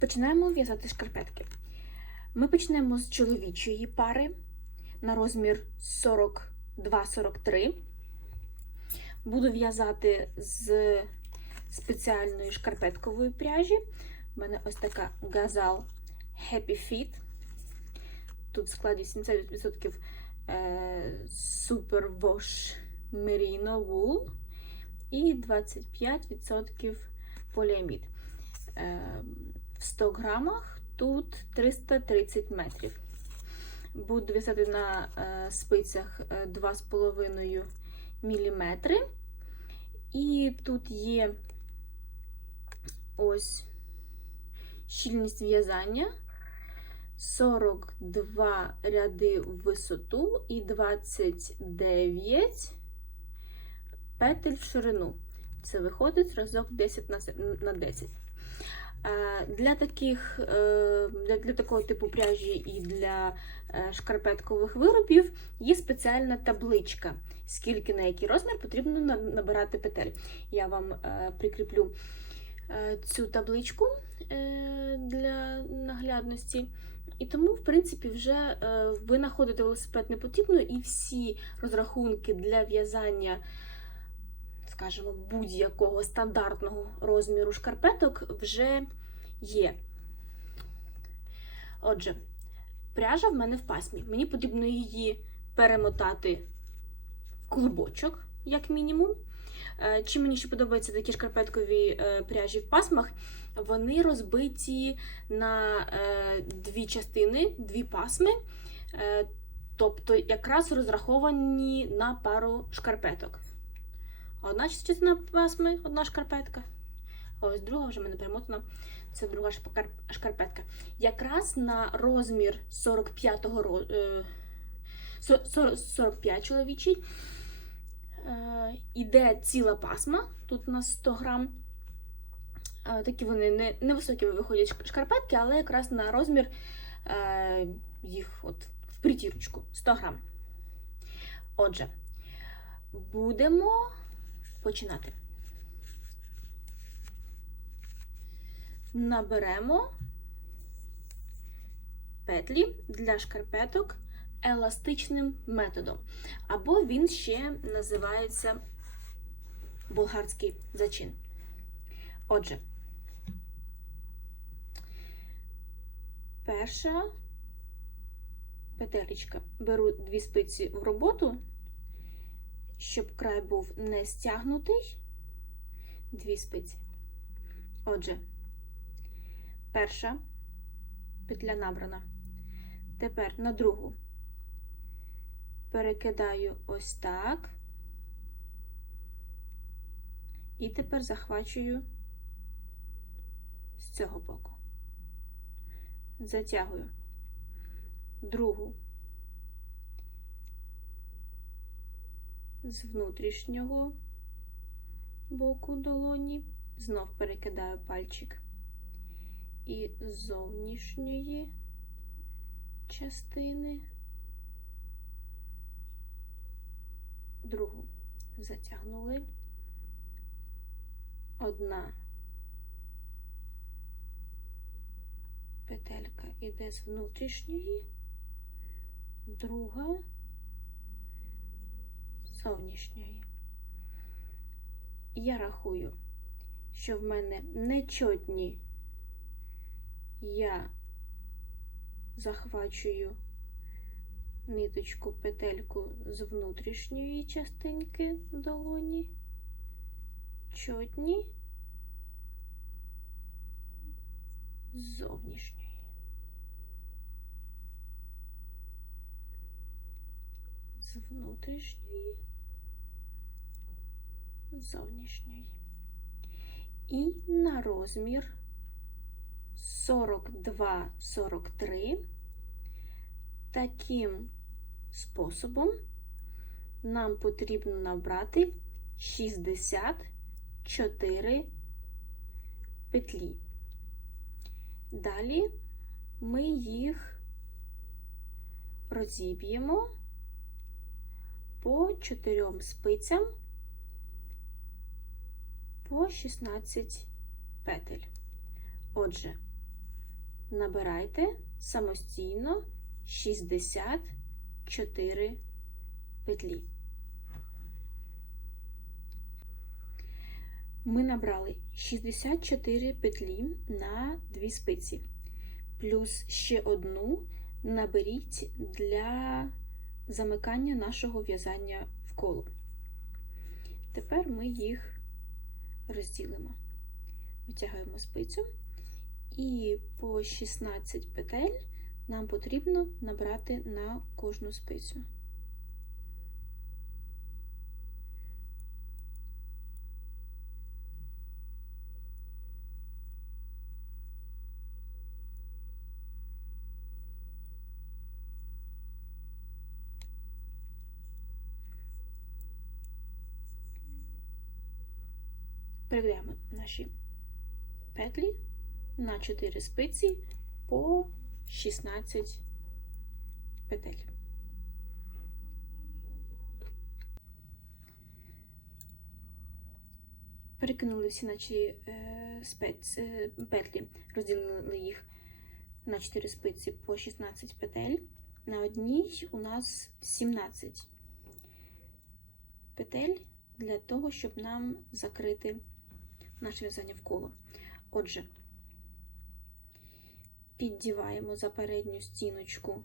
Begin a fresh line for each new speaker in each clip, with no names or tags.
Починаємо в'язати шкарпетки. Ми почнемо з чоловічої пари на розмір 42-43. Буду в'язати з спеціальної шкарпеткової пряжі. У мене ось така газал Happy Fit. Тут в складі 70% е, Super Wash Merino Wool і 25% поліамід. Е, в 100 грамах тут 330 метрів. Буду в'язати на е, спицях е, 2,5 мм. І тут є ось щільність в'язання. 42 ряди в висоту і 29 петель в ширину. Це виходить зразок 10 на 10. Для таких, для, для такого типу пряжі і для шкарпеткових виробів є спеціальна табличка, скільки на який розмір потрібно набирати петель. Я вам прикріплю цю табличку для наглядності. І тому, в принципі, вже ви знаходите велосипед не потрібно, і всі розрахунки для в'язання, скажімо, будь-якого стандартного розміру шкарпеток вже є. Отже, пряжа в мене в пасмі. Мені потрібно її перемотати в клубочок, як мінімум. Чим мені ще подобаються такі шкарпеткові пряжі в пасмах, вони розбиті на дві частини, дві пасми, тобто якраз розраховані на пару шкарпеток. Одна частина пасми, одна шкарпетка. А ось друга вже мене перемотана. Це друга шкарпетка. Якраз на розмір 45-го 45 чоловічий. Іде ціла пасма, тут у нас 100 грам. Такі вони не, невисокі виходять шкарпетки, але якраз на розмір е, їх от в притірочку 100 грам. Отже, будемо починати. Наберемо петлі для шкарпеток еластичним методом. Або він ще називається болгарський зачин. Отже, перша петелечка. Беру дві спиці в роботу, щоб край був не стягнутий. Дві спиці. Отже, перша петля набрана. Тепер на другу перекидаю ось так. І тепер захвачую з цього боку. Затягую другу з внутрішнього боку долоні, знов перекидаю пальчик. І з зовнішньої частини. другу. Затягнули, одна. Петелька іде з внутрішньої, друга зовнішньої. Я рахую, що в мене нечотні я захвачую ниточку петельку з внутрішньої частинки долоні, чотні з зовнішньої. З внутрішньої, зовнішньої. І на розмір 42-43 таким способом нам потрібно набрати 64 петлі. Далі ми їх розіб'ємо по 4 спицям по 16 петель. Отже, набирайте самостійно 64 петлі. Ми набрали 64 петлі на 2 спиці, плюс ще одну наберіть для замикання нашого в'язання в коло. Тепер ми їх розділимо. Витягаємо спицю і по 16 петель нам потрібно набрати на кожну спицю. На 4 спиці по 16 петель. Перекинули всі наші е, спец, е, петлі, розділили їх на 4 спиці по 16 петель. На одній у нас 17 петель для того, щоб нам закрити наше в'язання в коло. Отже, піддіваємо за передню стіночку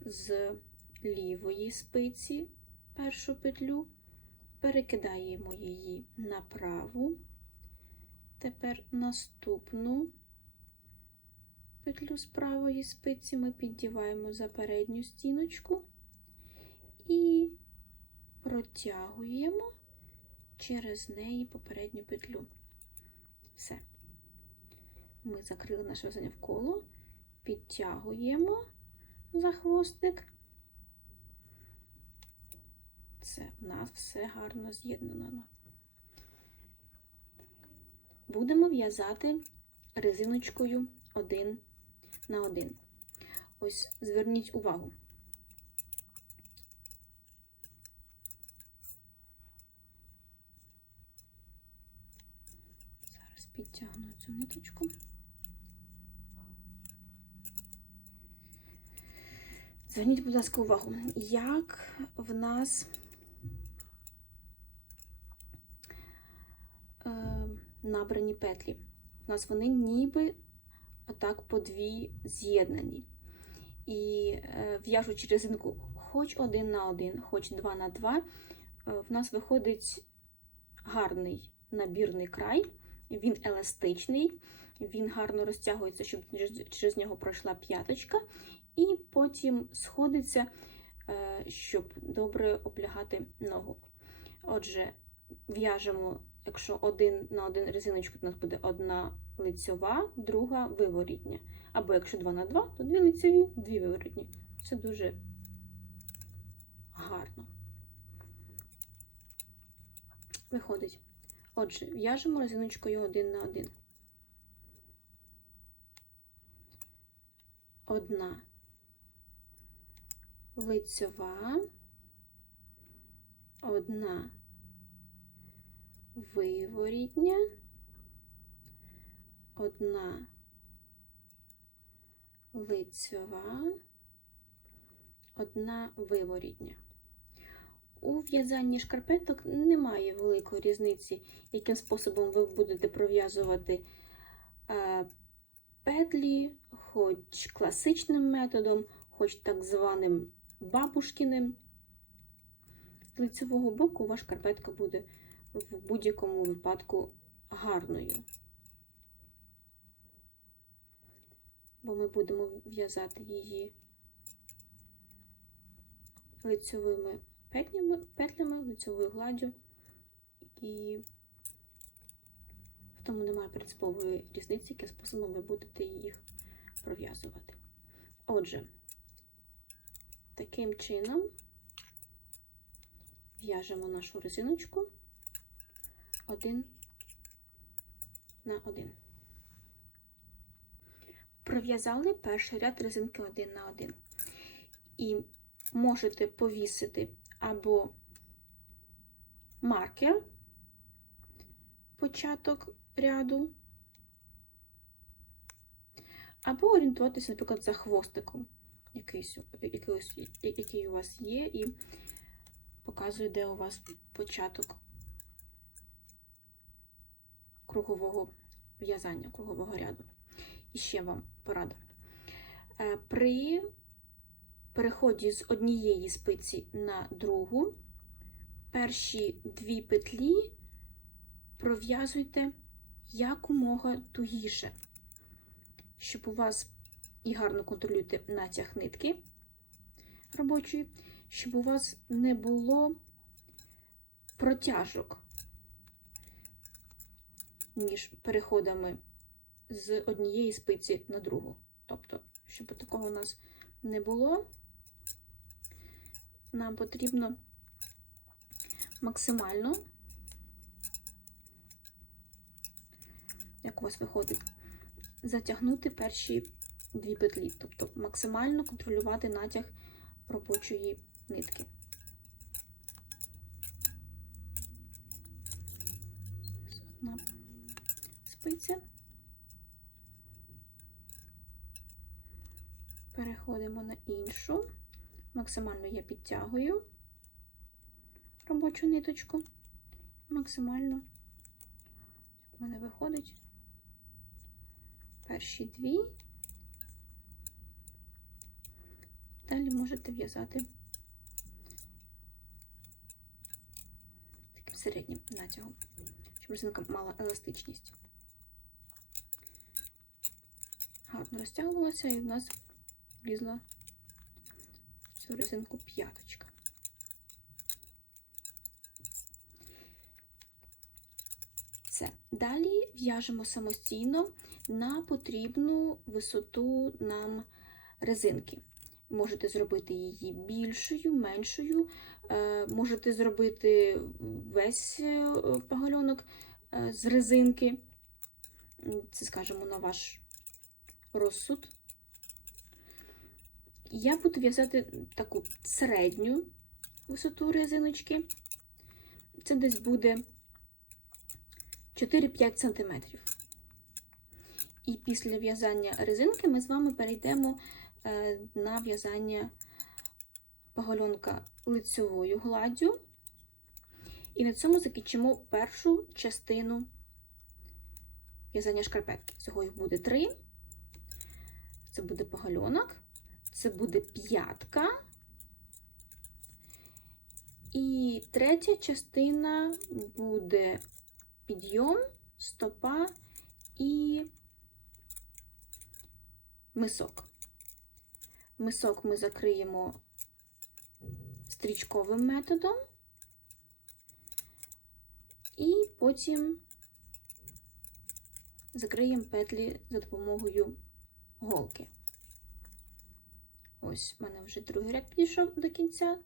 з лівої спиці першу петлю, перекидаємо її на праву, тепер наступну петлю з правої спиці ми піддіваємо за передню стіночку і протягуємо через неї попередню петлю. Все. Ми закрили наше в'язання в коло, підтягуємо за хвостик. Це в нас все гарно з'єднано. Будемо в'язати резиночкою один на один. Ось зверніть увагу. Зараз підтягну цю ниточку. Зверніть, будь ласка, увагу, як в нас е, набрані петлі. У нас вони ніби отак по дві з'єднані. І е, в'яжучи резинку хоч один на один, хоч два на два, е, в нас виходить гарний набірний край, він еластичний, він гарно розтягується, щоб через, через нього пройшла п'яточка, і потім сходиться, е, щоб добре облягати ногу. Отже, в'яжемо, якщо один на один резиночку, у нас буде одна лицьова, друга виворітня. Або якщо 2 на 2, то дві лицеві, дві виворітні. Це дуже гарно. Виходить. Отже, в'яжемо резиночкою один на один. Одна лицьова, одна. Виворітня, одна. Лицьова, одна виворітня. У в'язанні шкарпеток немає великої різниці, яким способом ви будете пров'язувати е, петлі, хоч класичним методом, хоч так званим бабушкіним. З лицевого боку ваша шкарпетка буде в будь-якому випадку гарною. Бо ми будемо в'язати її лицевими петлями, петлями лицевою гладдю, і в тому немає принципової різниці, яким способом ви будете їх пров'язувати. Отже, таким чином в'яжемо нашу резиночку один на один. Пров'язали перший ряд резинки один на один. І можете повісити або маркер, початок ряду, Або орієнтуватися, наприклад, за хвостиком, якийсь, якийсь, який у вас є, і показує, де у вас початок кругового в'язання, кругового ряду. І ще вам порада. Е, При переході з однієї спиці на другу, перші дві петлі пров'язуйте якомога тугіше, щоб у вас і гарно контролюйте натяг нитки робочої, щоб у вас не було протяжок між переходами з однієї спиці на другу. Тобто, щоб такого у нас не було, нам потрібно максимально, як у вас виходить, затягнути перші дві петлі, тобто максимально контролювати натяг робочої нитки. Одна спиця. Переходимо на іншу. Максимально я підтягую робочу ниточку. Максимально, як в мене виходить, перші дві. Далі можете в'язати таким середнім натягом, щоб резинка мала еластичність. Гарно розтягувалася і в нас влізла в цю резинку п'яточка. Все. Далі в'яжемо самостійно на потрібну висоту нам резинки. Можете зробити її більшою, меншою, е, можете зробити весь е, пагальонок е, з резинки. Це, скажімо, на ваш розсуд. Я буду в'язати таку середню висоту резиночки. Це десь буде 4-5 см. І після в'язання резинки ми з вами перейдемо на в'язання пагальонка лицьовою гладдю. І на цьому закінчимо першу частину в'язання шкарпетки. Всього їх буде три. Це буде пагальонок, це буде п'ятка. І третя частина буде підйом, стопа і мисок. Мисок ми закриємо стрічковим методом, і потім закриємо петлі за допомогою голки. Ось в мене вже другий ряд підійшов до кінця.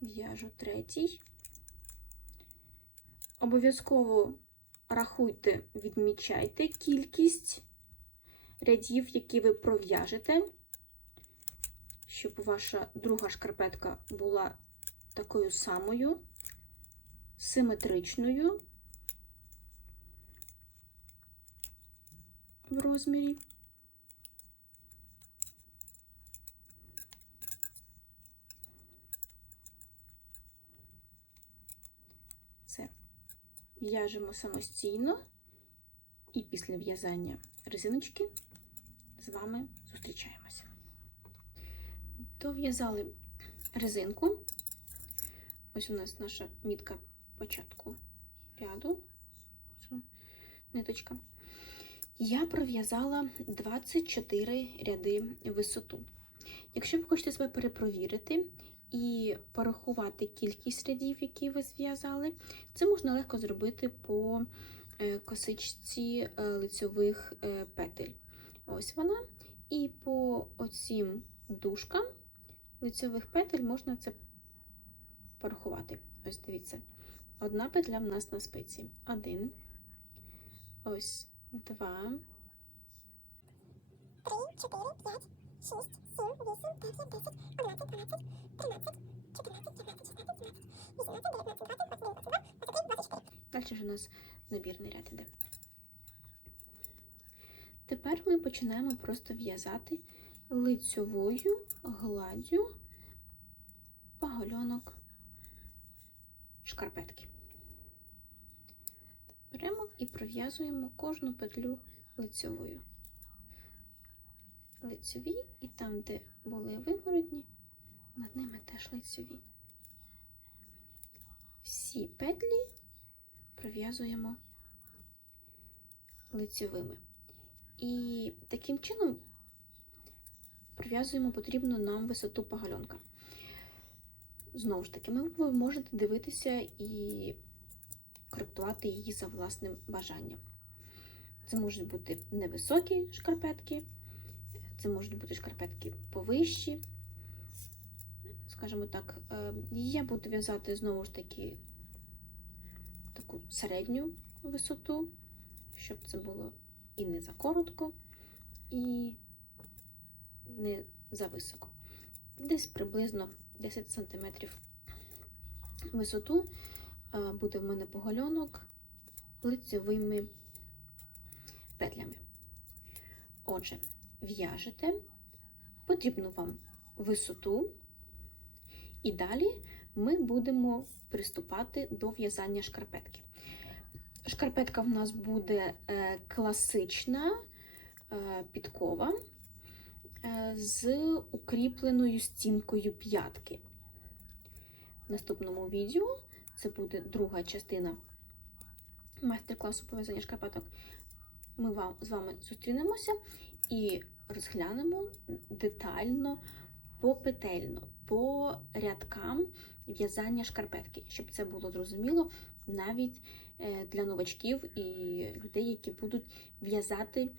В'яжу третій. Обов'язково рахуйте, відмічайте кількість рядів, які ви пров'яжете, щоб ваша друга шкарпетка була такою самою, симетричною в розмірі. В'яжемо самостійно, і після в'язання резиночки з вами зустрічаємося. Дов'язали резинку. Ось у нас наша мітка початку ряду, ниточка. Я пров'язала 24 ряди висоту. Якщо ви хочете себе перепровірити і порахувати кількість рядів, які ви зв'язали, це можна легко зробити по е, косичці е, лицьових е, петель. Ось вона. І по оцім дужкам лицьових петель можна це порахувати. Ось дивіться. Одна петля в нас на спиці. Один. Ось два.
три, чотири, п'ять, шість, сім, вісім, дев'ять, десять, одинадцять, дванадцять, тринадцять, чотирнадцять, п'ятнадцять, шістнадцять, сімнадцять, вісімнадцять, дев'ятнадцять, двадцять, двадцять один, двадцять два, двадцять три, двадцять чотири.
Далі ж у нас набірний ряд іде. Тепер ми починаємо просто в'язати лицьовою гладдю пагольонок шкарпетки. Беремо і пров'язуємо кожну петлю лицьовою. Лицьові і там, де були виворотні, над ними теж лицьові. Всі петлі пров'язуємо лицьовими. І таким чином пров'язуємо потрібну нам висоту пагальонка. Знову ж таки, ви можете дивитися і коректувати її за власним бажанням. Це можуть бути невисокі шкарпетки, це можуть бути шкарпетки повищі. Скажімо так, е, я буду в'язати знову ж таки таку середню висоту, щоб це було і не за коротко, і не за високо. Десь приблизно 10 см висоту е, буде в мене погольонок лицевими петлями. Отже, в'яжете потрібну вам висоту, і далі ми будемо приступати до в'язання шкарпетки. Шкарпетка в нас буде е, класична, е, підкова е, з укріпленою стінкою п'ятки. В наступному відео це буде друга частина майстер-класу по в'язанню шкарпеток. Ми вам, з вами зустрінемося і розглянемо детально, попетельно, по рядкам в'язання шкарпетки, щоб це було зрозуміло навіть е, для новачків і людей, які будуть в'язати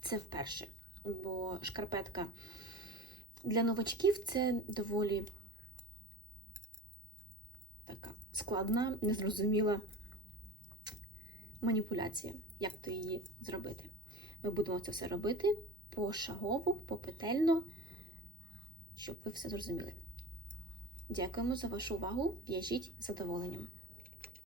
це вперше. Бо шкарпетка для новачків це доволі така складна, незрозуміла маніпуляція, як то її зробити. Ми будемо це все робити пошагово, попетельно, щоб ви все зрозуміли. Дякуємо за вашу увагу. В'яжіть задоволенням.